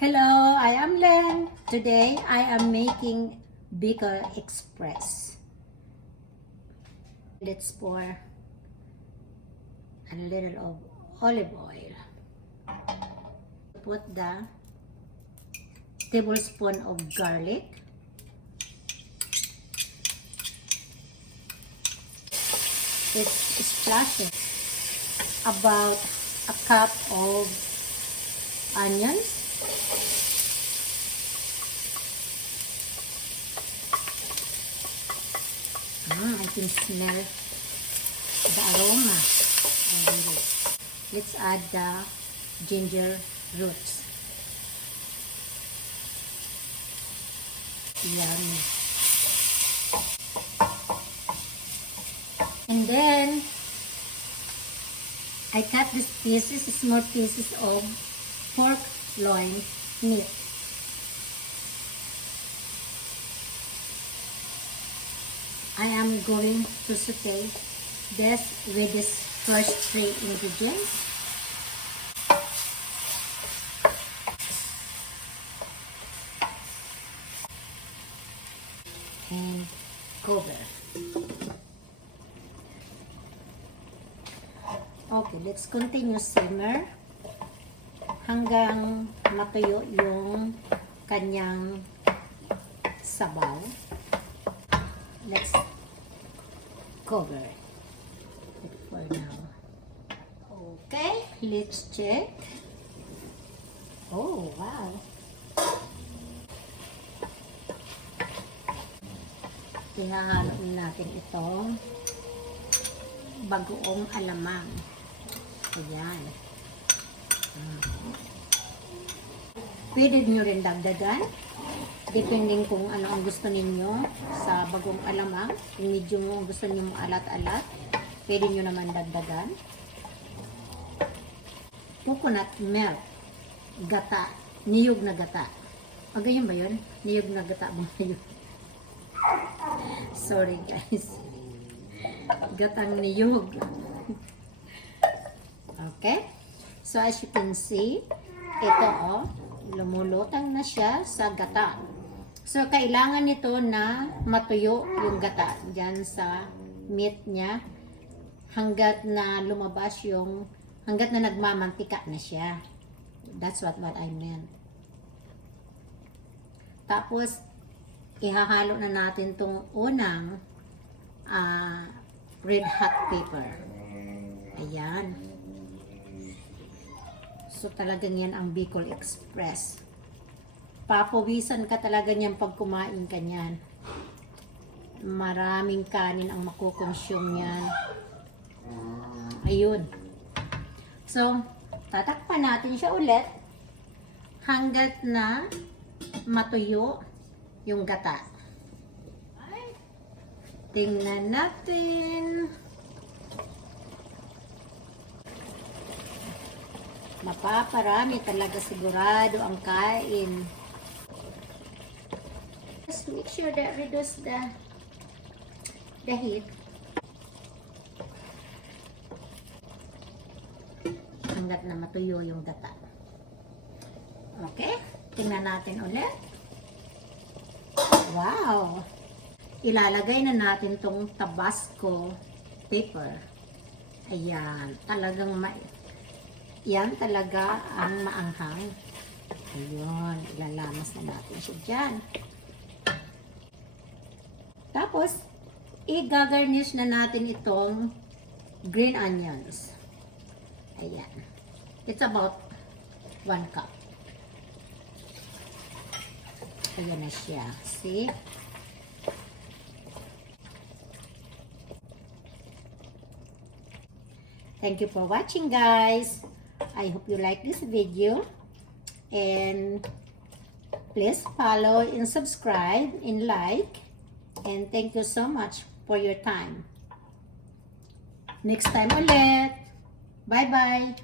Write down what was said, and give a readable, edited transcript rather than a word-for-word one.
Hello, I am Len. Today I am making Bicol Express. Let's pour a little of olive oil. Put the tablespoon of garlic. It splashes about a cup of onions. I can smell the aroma. Let's add the ginger roots. Yummy. And then I cut these pieces, small pieces of pork loin meat. I am going to saute this with this first 3 ingredients. And cover. Okay, let's continue simmer hanggang matuyo yung kanyang sabaw. Let's cover it for now. Okay, let's check. Oh, wow. Ihahalo natin itong bagoong alamang. Ayan. Pwede nyo rin dagdagan. Depending kung ano ang gusto ninyo sa bagong alamang. Kung medyo gusto niyo alat-alat, pwede nyo naman dagdagan. Coconut milk. Gata. Niyog na gata. O ganyan ba yun? Niyog na gata ba yun? Sorry guys. Gatang niyog. Okay? So as you can see, ito lumulutang na siya sa gata. So, kailangan nito na matuyo yung gata dyan sa meat niya hanggat na lumabas hanggat na nagmamantika na siya. That's what I meant. Tapos, ihahalo na natin tong unang red hot pepper. Ayan. So, talagang yan ang Bicol Express. Papawisan ka talaga niyan pag kumain ka niyan. Maraming kanin ang makukonsume niyan. Ayun. So, tatakpan natin siya ulit hanggat na matuyo yung gata. Tingnan natin. Mapaparami talaga sigurado ang kain. Just make sure that reduce the heat. Hanggat na matuyo yung gata. Okay? Tingnan natin ulit. Wow! Ilalagay na natin tong tabasco pepper. Ayan. Talagang yan talaga ang maanghang. Ayun. Ilalamas na natin siya dyan. Tapos, i-garnish na natin itong green onions. Ayan. It's about 1 cup. Ayan na siya. See? Thank you for watching, guys. I hope you like this video. And please follow and subscribe and like. And thank you so much for your time. Next time ulit. Bye-bye.